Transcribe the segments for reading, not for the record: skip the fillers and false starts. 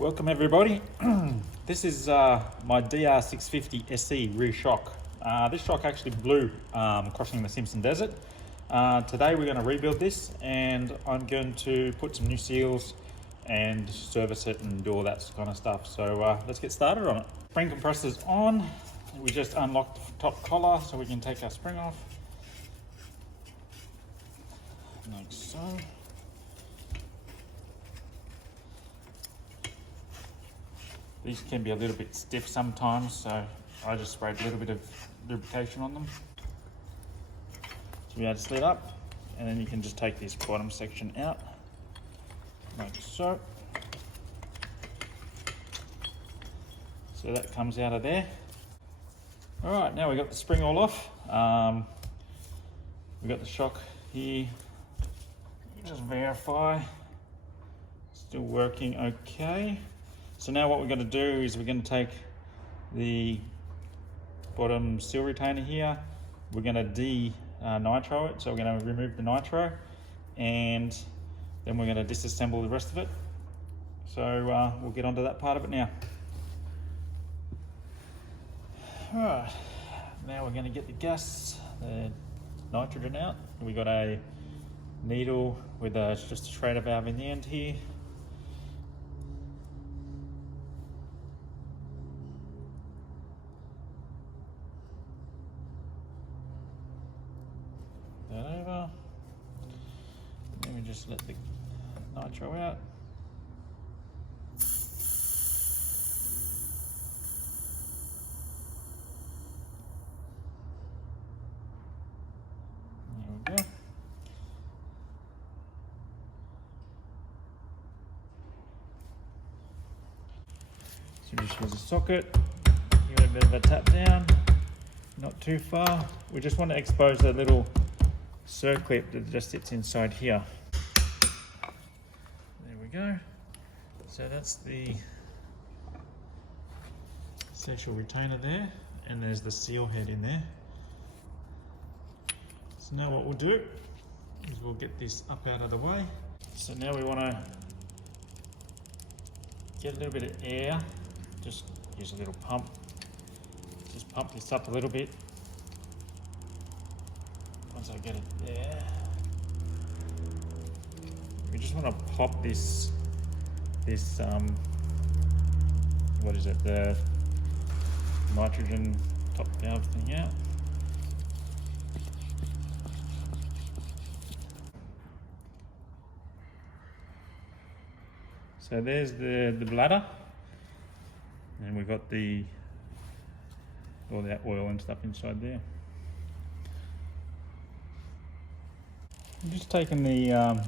Welcome everybody. This is my DR650 SE rear shock. This shock actually blew crossing the Simpson Desert. Today we're going to rebuild this and I'm going to put some new seals and service it and do all that kind of stuff. So let's get started on it. Spring compressor's on. We just unlocked the top collar so we can take our spring off. Like so. These can be a little bit stiff sometimes, so I just sprayed a little bit of lubrication on them to be able to slid up, and then you can just take this bottom section out, like so. So that comes out of there. All right, now we've got the spring all off. We've got the shock here. Just verify, still working okay. So now what we're going to do is we're going to take the bottom seal retainer here, we're going to de-nitro it, so we're going to remove the nitro, and then we're going to disassemble the rest of it. So we'll get onto that part of it now. Alright, now we're going to get the nitrogen out. We got a needle with just a Schrader valve in the end here. That over. Then we just let the nitro out. There we go. So just use a socket, give it a bit of a tap down, not too far. We just want to expose the little circlip that just sits inside here. There we go. So that's the essential retainer there, and there's the seal head in there. So now what we'll do is we'll get this up out of the way. So now we want to get a little bit of air, just use a little pump, just pump this up a little bit. Once I get it there, we just want to pop this what is it, the nitrogen top valve thing out. So there's the bladder, and we've got all that oil and stuff inside there. I'm just taking the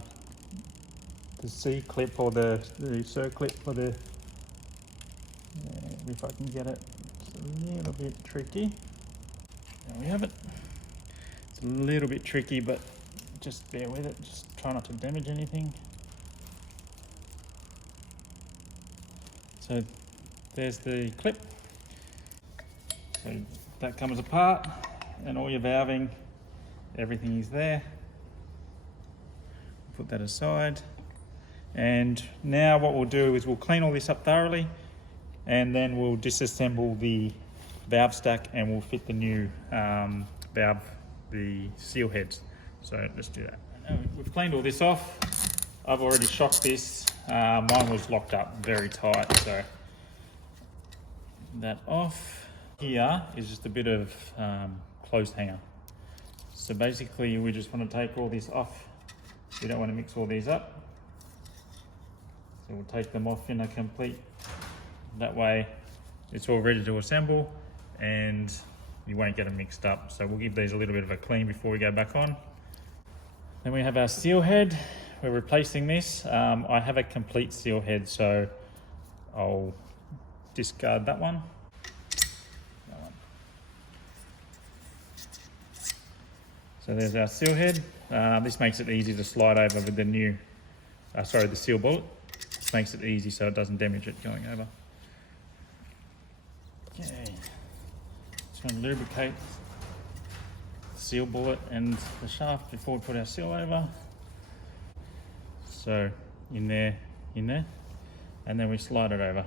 C clip or the circlip for the, if I can get it. It's a little bit tricky. There we have it. It's a little bit tricky, but just bear with it. Just try not to damage anything. So there's the clip. So that comes apart, and all your valving, everything is there. Put that aside, and now what we'll do is we'll clean all this up thoroughly, and then we'll disassemble the valve stack and we'll fit the new valve, the seal heads. So let's do that. Now we've cleaned all this off. I've already shocked this. Mine was locked up very tight, so that off. Here is just a bit of closed hanger. So basically we just want to take all this off. We don't want to mix all these up, so we'll take them off in a complete, that way it's all ready to assemble and you won't get them mixed up. So we'll give these a little bit of a clean before we go back on. Then we have our seal head. We're replacing this. I have a complete seal head, so I'll discard that one. So there's our seal head. This makes it easy to slide over with the new, the seal bullet. This makes it easy so it doesn't damage it going over. Okay, just going to lubricate the seal bullet and the shaft before we put our seal over. So in there, and then we slide it over.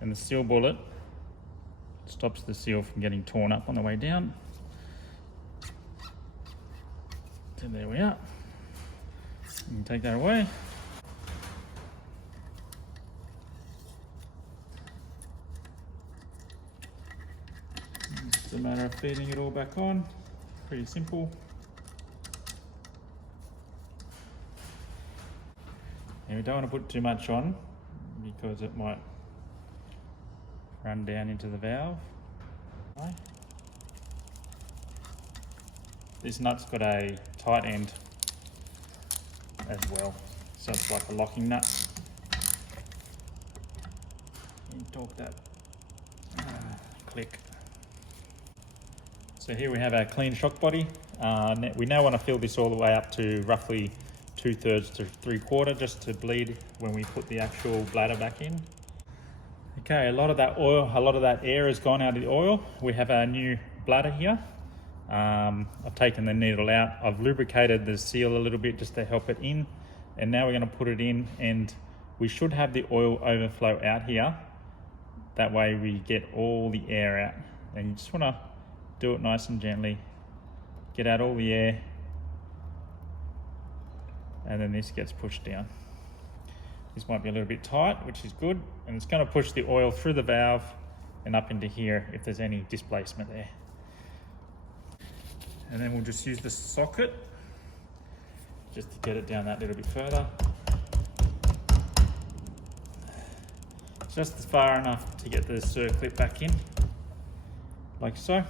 And the seal bullet stops the seal from getting torn up on the way down. So there we are. You can take that away. It's just a matter of feeding it all back on. Pretty simple. And we don't want to put too much on because it might run down into the valve. This nut's got a tight end as well, so it's like a locking nut. You torque that, click. So here we have our clean shock body. We now want to fill this all the way up to roughly 2/3 to 3/4, just to bleed when we put the actual bladder back in. Okay, a lot of that air has gone out of the oil. We have our new bladder here. I've taken the needle out. I've lubricated the seal a little bit just to help it in. And now we're going to put it in, and we should have the oil overflow out here. That way we get all the air out. And you just want to do it nice and gently. Get out all the air. And then this gets pushed down. This might be a little bit tight, which is good. And it's going to push the oil through the valve and up into here if there's any displacement there. And then we'll just use the socket just to get it down that little bit further. Just far enough to get the circlip back in, like so.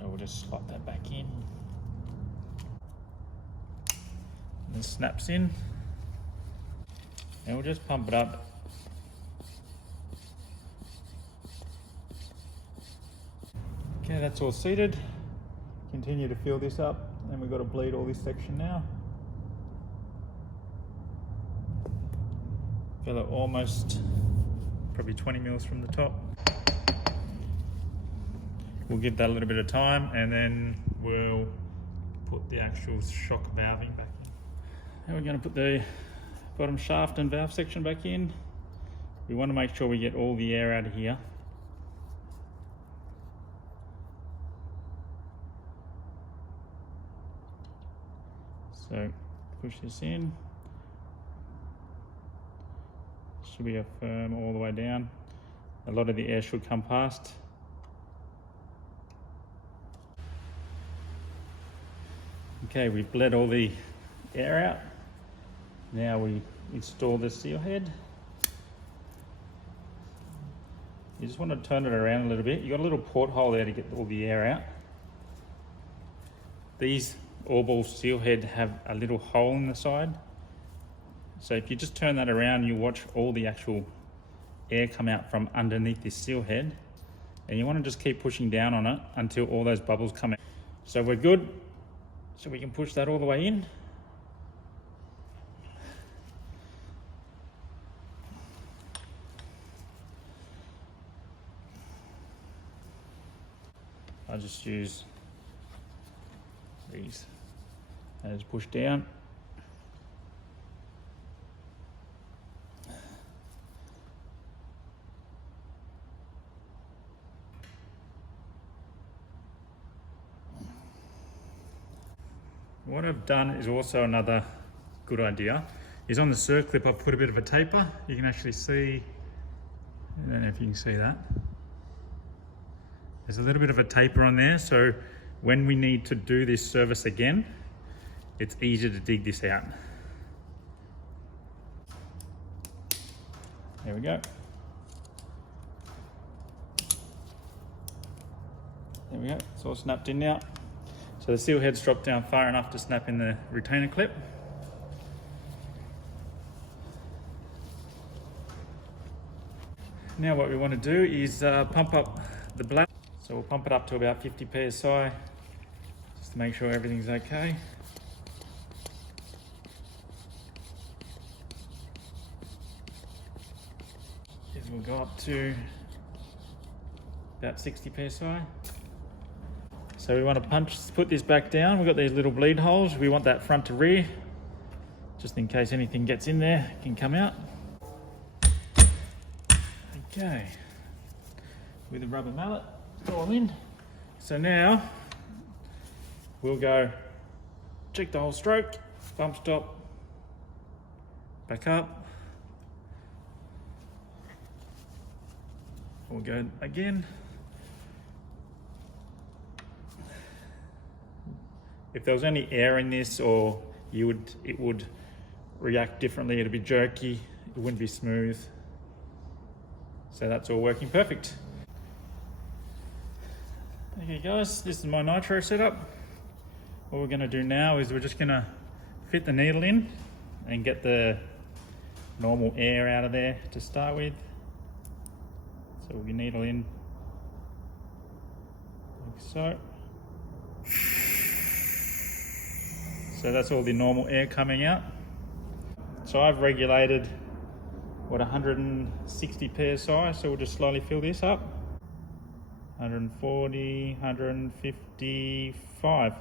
So we'll just slot that back in. And it snaps in. And we'll just pump it up. Okay, that's all seated. Continue to fill this up, and we've got to bleed all this section now. Fill it almost, probably 20 mils from the top. We'll give that a little bit of time, and then we'll put the actual shock valving back in. Now we're going to put the bottom shaft and valve section back in. We want to make sure we get all the air out of here. So push this in. Should be a firm all the way down. A lot of the air should come past. Okay, we've bled all the air out. Now we install the seal head. You just want to turn it around a little bit. You've got a little porthole there to get all the air out. These all-ball seal head have a little hole in the side. So if you just turn that around, you watch all the actual air come out from underneath this seal head. And you want to just keep pushing down on it until all those bubbles come out. So we're good. So we can push that all the way in. I just use these and just push down. What I've done is also another good idea, is on the circlip I've put a bit of a taper. You can actually see, I don't know if you can see that. There's a little bit of a taper on there, so when we need to do this service again, it's easier to dig this out. There we go. There we go, it's all snapped in now. So the seal head's dropped down far enough to snap in the retainer clip. Now what we want to do is pump up the bladder. So we'll pump it up to about 50 psi, just to make sure everything's okay. This will go up to about 60 psi. So we want to put this back down. We've got these little bleed holes. We want that front to rear, just in case anything gets in there, it can come out. Okay, with a rubber mallet, it's all in. So now we'll go check the whole stroke, bump stop, back up. We'll go again. If there was any air in this, or it would react differently. It'd be jerky, it wouldn't be smooth. So that's all working perfect. Okay guys, this is my nitro setup. What we're gonna do now is we're just gonna fit the needle in and get the normal air out of there to start with. So we'll needle in like so. So that's all the normal air coming out. So I've regulated 160 psi, so we'll just slowly fill this up. 140, 155.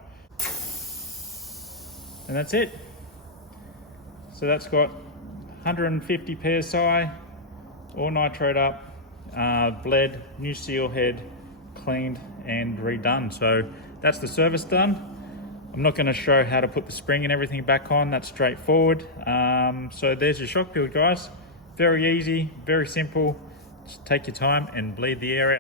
And that's it. So that's got 150 psi, all nitroed up, bled, new seal head, cleaned and redone. So that's the service done. I'm not going to show how to put the spring and everything back on, that's straightforward. So there's your shock build, guys. Very easy, very simple. Just take your time and bleed the air out.